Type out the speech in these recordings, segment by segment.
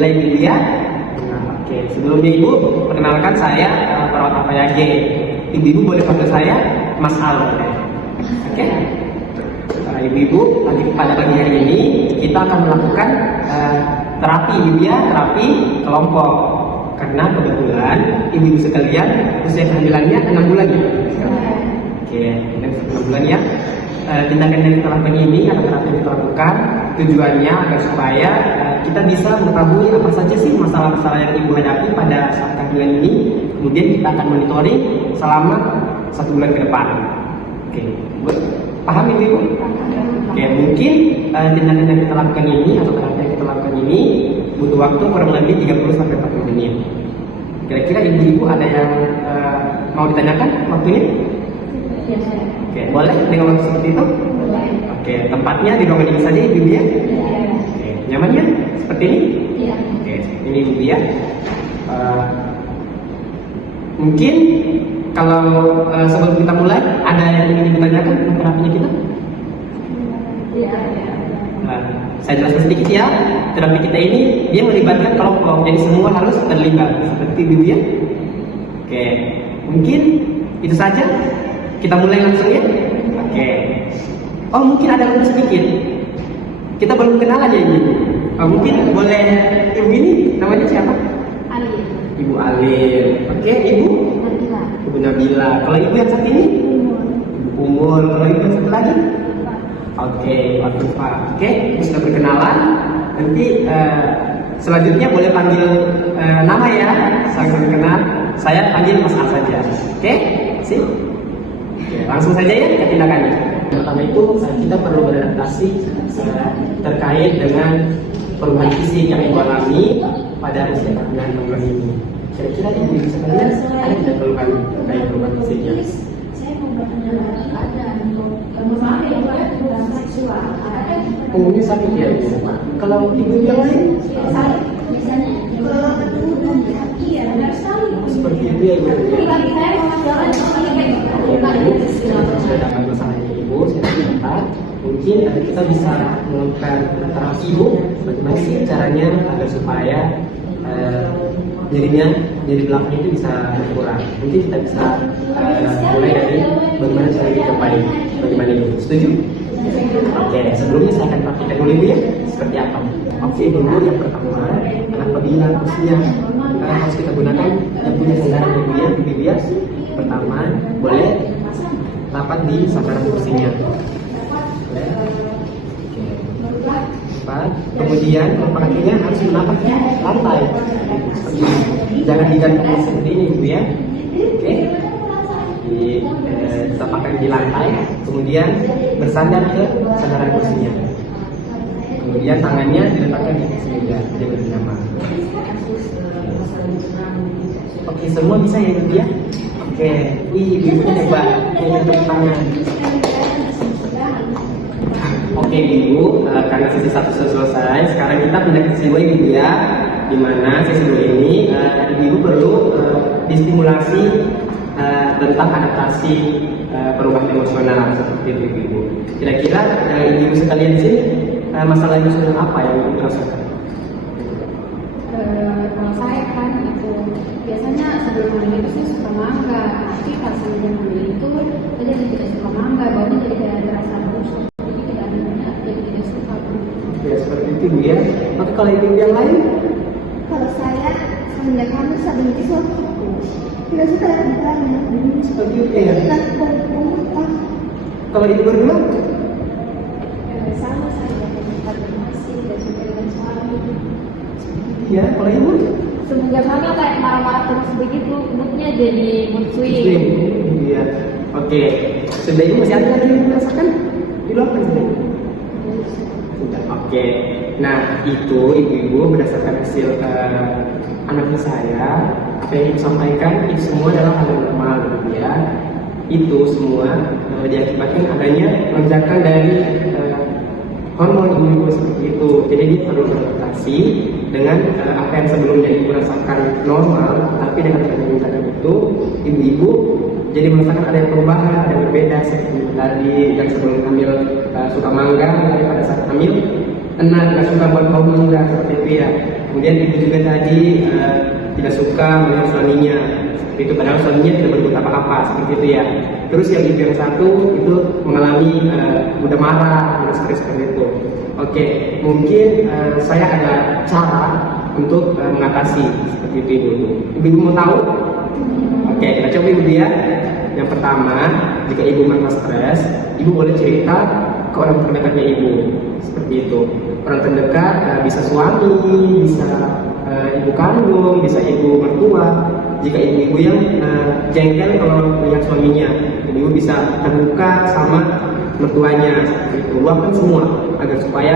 mulai dulu ya. Oke, sebelumnya Ibu, perkenalkan saya perawat Apayage. Ibu-ibu boleh panggil saya Mas Al. Oke. Ibu-ibu, pada pagi hari ini kita akan melakukan terapi terapi kelompok. Karena kebetulan ibu-ibu sekalian usia kehamilannya 6 bulan ya. Oke, 6 bulan ya. Tindakan yang kita lakukan ini atau terapi yang kita lakukan tujuannya agar supaya kita bisa mengetahui apa saja sih masalah-masalah yang ibu hadapi pada saat kehamilan ini. Kemudian kita akan monitoring selama 1 bulan ke depan. Oke, paham ibu? Oke, mungkin tindakan yang kita lakukan ini atau terapi yang kita lakukan ini butuh waktu kurang lebih 30-40 menit. Kira-kira ibu-ibu ada yang mau ditanyakan waktunya? Oke, boleh dengan waktu seperti itu? Oke, tempatnya di ruangan ini saja ibu ya? Oke, nyamannya seperti ini? Oke, seperti ini ibu ya. Mungkin kalau sebelum kita mulai ada yang ingin ditanyakan tentang terapinya kita? Saya jelaskan sedikit ya. Terapi kita ini dia melibatkan kelompok, jadi semua harus terlibat seperti ibu ya. Oke, mungkin itu saja. Kita mulai langsung ya. Oke. Oh, mungkin ada yang sedikit. Kita belum kenal aja ini. Mungkin boleh ibu ini namanya siapa? Alin. Ibu Alin. Oke, ibu? Nabila. Ibu Nabila. Kalau ibu yang satu ini? Ibu Umur. Kalau ibu yang satu lagi? Oke, waktu Pak. Oke, sudah berkenalan. Nanti selanjutnya boleh panggil nama ya. Saya kenal. Saya panggil Mas Al saja. Oke, sip. Oke, langsung saja ya ke tindakannya. Pertama itu kita perlu beradaptasi terkait dengan perubahan fisik yang ibu alami pada usia kehamilan 6 bulan ini. Kira-kira ibu bisa melihat ada tidak keluhan terkait perubahan fisiknya? Saya mau bertanya ada seksual. Punggungnya sakit ya ibu. Kalau ibu yang lain? Misalnya kalau ketemu iya benar sekali. Seperti itu ya ibu. Sudah dapat masalahnya ibu, saya catat. Mungkin nanti kita bisa melakukan terapi ibu. Bagaimana sih caranya agar supaya nyeri belakang itu bisa berkurang. Mungkin kita bisa mulai dari bagaimana cara kita baik. Bagaimana ibu? Setuju? Oke, sebelumnya saya akan praktikkan dulu ibu ya. Seperti apa? Oke, dulu yang pertama, apabila kursinya harus kita gunakan yang punya sandaran ibu ya. Pertama, boleh rapat di sandaran kursinya. Kemudian telapak kakinya harus menapak di lantai. Jangan digantung seperti ini ibu ya. Oke. Di telapak kaki di lantai, kemudian bersandar ke sandaran kursinya. Kemudian tangannya diletakkan di kursi meja, dia bernama. Oke, semua bisa ya ibu ya. Oke, ibu hebat, tepuk tangan. Oke ibu, karena sesi 1 sudah selesai, sekarang kita pindah ke sesi 2 ibu ya. Dimana sesi 2 ini ibu perlu distimulasi tentang adaptasi perubahan emosional seperti itu ibu. Kira-kira ibu sekalian di sini masalah emosional apa yang ibu rasakan? Kalau saya kan itu biasanya sebelum hamil itu saya suka mangga, tapi pas sebelum hamil itu saya jadi tidak suka mangga, baunya jadi kayak ada rasa busuk, jadi tidak ada minyak, jadi tidak suka. Ya seperti itu bu ya. Tapi kalau ibu yang lain? Kalau saya semenjak hamil saya benci suatu tidak suka dengan seperti itu ya. Kalau ibu berdua? Sama saya masih tidak suka dengan suami. Ya, kalau ibu? Semenjak hamil kayak marah-marah terus begitu, moodnya jadi mood swing. Iya. Oke. Sudah ibu masih ada lagi yang merasakan? Diluapkan sudah. Sudah. Oke. Nah, itu ibu-ibu berdasarkan hasil analisis saya, apa yang ibu sampaikan itu semua adalah hal yang normal, ya. Itu semua diakibatkan adanya lonjakan dari hormon ibu seperti itu. Jadi dia perlu beradaptasi dengan apa yang sebelumnya ibu rasakan normal, tapi dengan tindakan itu ibu-ibu jadi merasakan ada yang perubahan, ada yang berbeda seperti tadi yang sebelum hamil suka mangga, tapi pada saat hamil enak, nggak suka bau mangga seperti itu ya. Kemudian ibu juga tadi tidak suka melihat suaminya seperti itu, padahal suaminya tidak berbuat apa-apa seperti itu ya. Terus yang ibu yang satu itu mengalami mudah marah, mudah stres seperti itu. Oke, mungkin saya ada cara untuk mengatasi seperti itu ibu. Ibu mau tahu? Oke, kita coba ibu ya. Yang pertama, jika ibu merasa stres, ibu boleh cerita ke orang terdekatnya ibu seperti itu. Orang terdekat bisa suami, bisa ibu kandung, bisa ibu mertua. Jika ibu-ibu yang jengkel kalau melihat suaminya, ibu bisa terbuka sama mertuanya seperti itu. Luapkan semua agar supaya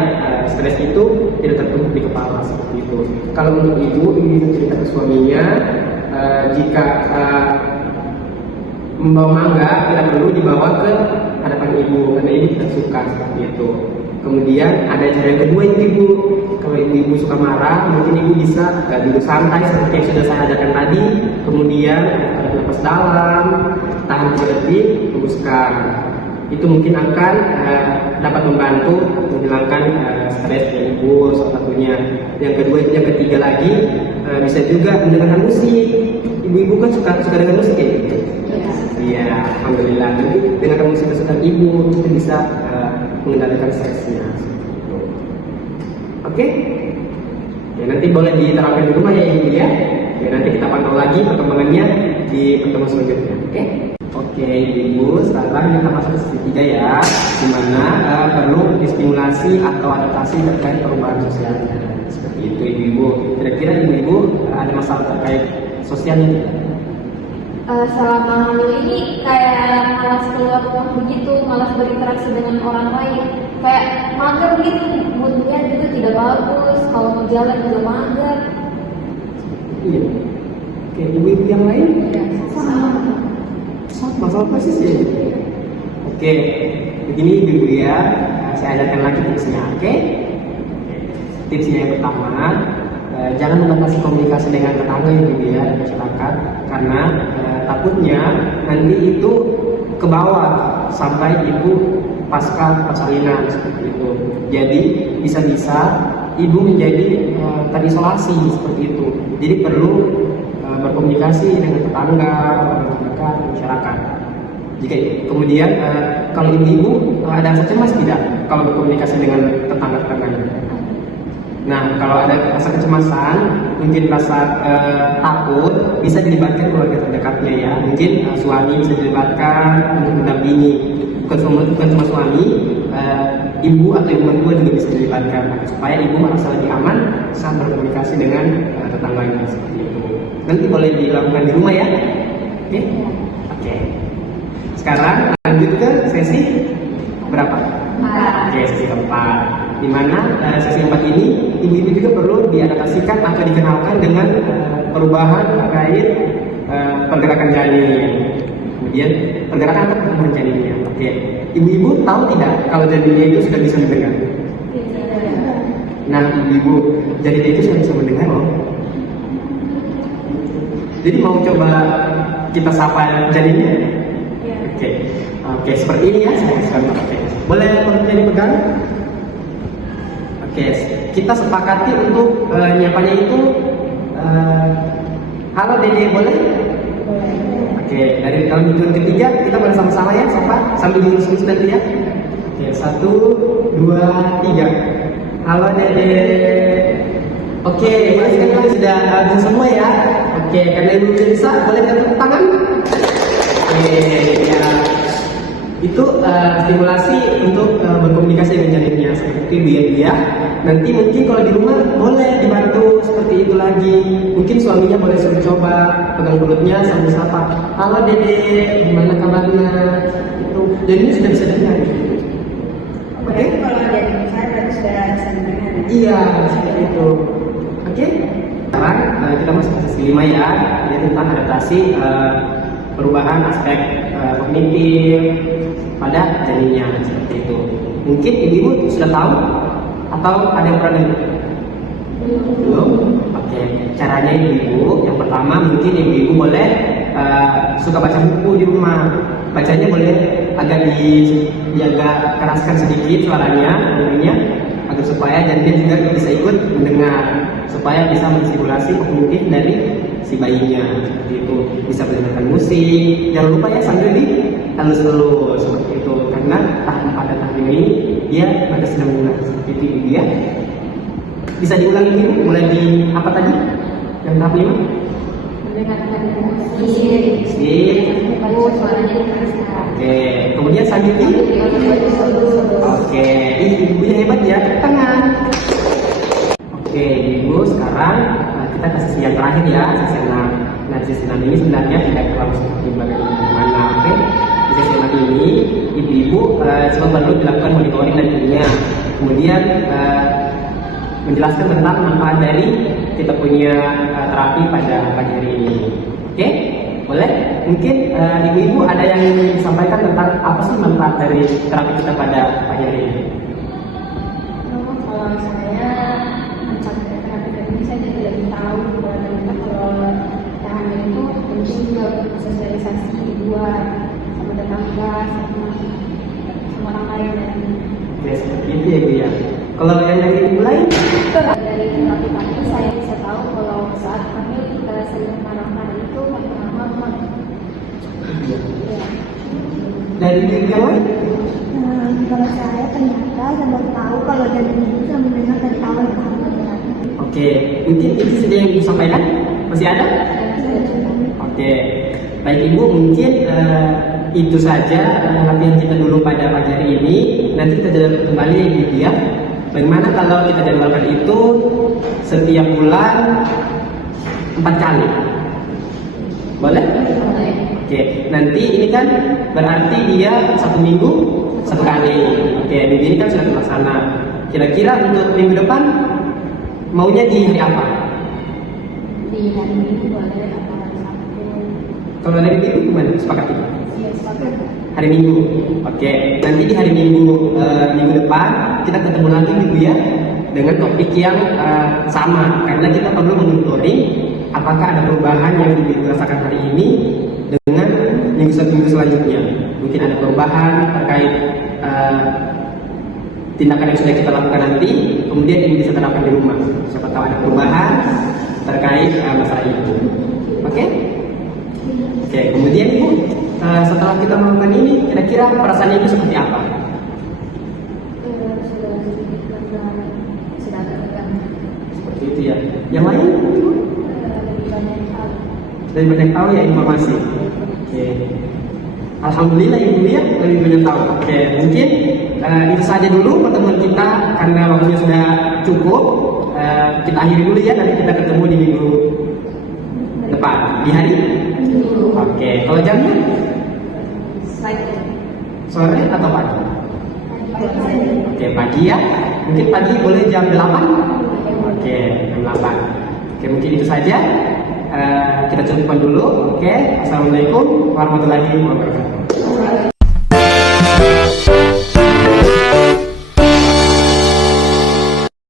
stres itu tidak tertumpuk di kepala seperti itu. Kalau untuk ibu bisa cerita ke suaminya, jika membawa mangga tidak perlu dibawa ke hadapan ibu karena ibu tidak suka seperti itu. Kemudian ada cara yang kedua ibu, kalau ibu suka marah, mungkin ibu bisa duduk santai seperti yang sudah saya ajarkan tadi. Kemudian tarik nafas dalam, tahan 3 detik, hembuskan. Itu mungkin akan dapat membantu menghilangkan stres dari ibu salah satunya. Yang kedua, yang ketiga lagi bisa juga mendengarkan musik. Ibu-ibu kan suka dengar musik ya? Iya, alhamdulillah. Jadi dengan musik kesukaan ibu kita bisa mengendalikan stresnya. Oke? Ya, nanti boleh diterapkan di rumah ya ibu ya. Ya, nanti kita pantau lagi perkembangannya di pertemuan selanjutnya. Oke? Oke, ibu. Sekarang kita masuk ke sesi 3 ya, di mana perlu distimulasi atau adaptasi terkait perubahan sosialnya. Seperti itu ibu-ibu. Kira-kira ibu-ibu ada masalah terkait sosialnya tidak? Selama hamil ini kayak malas keluar rumah begitu, malas berinteraksi dengan orang lain, kayak mager gitu, moodnya juga tidak bagus, kalau mau jalan juga mager. Iya. Oke, ibu-ibu yang lain? Sama. Masalah apa sih? Oke, begini ibu ya, saya ajarkan lagi tipsnya. Oke? Tipsnya yang pertama, jangan membatasi komunikasi dengan tetangga ibu ya, masyarakat, karena takutnya nanti itu ke bawah sampai ibu pasca persalinan seperti itu. Jadi bisa-bisa ibu menjadi terisolasi seperti itu. Jadi perlu berkomunikasi dengan tetangga, orang terdekat, masyarakat. Jika kemudian kalau ibu ada rasa cemas tidak kalau berkomunikasi dengan tetangga-tetangganya? Nah, kalau ada rasa kecemasan, mungkin rasa takut, bisa dilibatkan keluarga terdekatnya ya. Mungkin suami bisa dilibatkan untuk mendampingi. Bukan cuma suami, ibu atau ibu mertua juga bisa dilibatkan supaya ibu merasa lebih aman saat berkomunikasi dengan tetangganya seperti itu. Nanti boleh dilakukan di rumah ya. Oke? Oke. Sekarang lanjut ke sesi berapa? Oke, sesi keempat. Di mana sesi 4 ini ibu-ibu juga perlu diadaptasikan atau dikenalkan dengan perubahan terkait pergerakan janin. Kemudian pergerakan atau pertumbuhan janinnya. Oke, ibu-ibu tahu tidak kalau janinnya itu sudah bisa mendengar? Nah, ibu-ibu, janinnya itu sudah bisa mendengar loh. Jadi mau coba kita sapa janinnya? Oke, seperti ini ya. Oke, boleh perutnya dipegang? Oke, kita sepakati untuk nyapanya itu halo Dede, boleh? Oke, dari tahun ketiga kita boleh sama-sama ya, sapa sambil dilus-lus nanti ya. Oke, 1, 2, 3. Halo Dede. Oke, pastikan kalian sudah ada semua ya. Oke, karena ibu bisa, boleh kita tepuk tangan? Oke, ya. Itu stimulasi untuk berkomunikasi dengan janinnya seperti itu ya. Nanti mungkin kalau di rumah boleh dibantu seperti itu lagi. Mungkin suaminya boleh suruh coba pegang mulutnya sambil sapa, halo Dede, gimana kabarnya? Itu jadinya sudah bisa dengar. Oke? Kalau ada di saya berarti sudah bisa dengar. Iya, seperti itu. Oke? Sekarang kita masuk ke sesi 5 ya, yaitu tentang adaptasi perubahan aspek kognitif pada janinnya seperti itu. Mungkin ibu sudah tahu atau ada yang pernah dengar? Belum? Oke, caranya ibu yang pertama mungkin ibu boleh suka baca buku di rumah. Bacanya boleh agak keraskan sedikit suaranya, bunyinya agar supaya dan dia juga bisa ikut mendengar, supaya bisa menstimulasi kognitif dari si bayinya. Seperti itu, bisa mendengarkan musik. Jangan lupa ya sambil dielus-elus seperti itu, karena tahap pada tahap ini dia pada sedang mulai seperti itu dia. Bisa diulangi ini mulai di apa tadi? Yang tahap 5? Mendengarkan musik, suaranya dikeraskan. Oke, kemudian selanjutnya. Oke, ibunya hebat ya, tepuk tangan. Oke, ibu sekarang kita ke sesi yang terakhir ya, sesi 6. Nah, sesi 6 ini sebenarnya tidak terlalu seperti bagaimana. Oke, di sesi 6 ini ibu-ibu cuma perlu dilakukan monitoring dan ibunya. Kemudian menjelaskan tentang manfaat dari kita punya terapi pada pagi hari ini. Oke, boleh? Mungkin ibu-ibu ada yang ingin disampaikan tentang apa sih manfaat dari terapi kita pada pagi hari ini? Kalau saya mencari terapi ini saya jadi lebih tahu bahwa ternyata kalau tahanan itu penting juga sosialisasi luar sama tetangga sama orang lain. Oke, seperti itu ya Bu ya. Kalau yang dari ibu lain? Dari terapi kami saya bisa tahu kalau saat kami sering marah-marah itu pertama Dari yang lain? Kalau saya ternyata sama tahu kalau dari ibu sama mendengar dari awal kamu. Oke, mungkin itu saja yang ibu sampaikan? Masih ada? Oke, baik ibu, mungkin itu saja latihan kita dulu pada pagi hari ini. Nanti kita jadwalkan kembali ya ibu ya. Bagaimana kalau kita jadwalkan itu setiap bulan 4 kali? Boleh? Oke, nanti ini kan berarti dia 1 minggu 1 kali. Oke, minggu ini kan sudah terlaksana. Kira-kira untuk minggu depan maunya di hari apa? di hari Minggu boleh atau hari Sabtu. Kalau hari Minggu gimana? Sepakat kita? Iya, Sabtu. Hari Minggu. Oke, nanti di hari Minggu minggu depan kita ketemu lagi minggu ya dengan topik yang sama, karena kita perlu monitoring apakah ada perubahan yang dirasakan hari ini dengan minggu selanjutnya. Mungkin ada perubahan terkait tindakan yang sudah kita lakukan nanti, kemudian ini bisa terapkan di rumah. Siapa tahu ada perubahan terkait masalah itu. Oke? Oke, kemudian ibu setelah kita melakukan ini, kira-kira perasaan ibu seperti apa? Sudah agak tegang. Seperti itu ya. Yang lain? Lebih banyak hal. Lebih banyak tahu ya informasi. Oke. Alhamdulillah ibu ya lebih banyak tahu. Oke, mungkin itu saja dulu pertemuan kita karena waktunya sudah cukup. Kita akhiri dulu ya, nanti kita ketemu di minggu depan di hari. Oke, kalau jamnya sore atau pagi? Oke, pagi ya. Mungkin pagi boleh jam 8. Oke, jam 8. Oke, mungkin itu saja. Kita cukupkan dulu. Oke, assalamualaikum warahmatullahi wabarakatuh.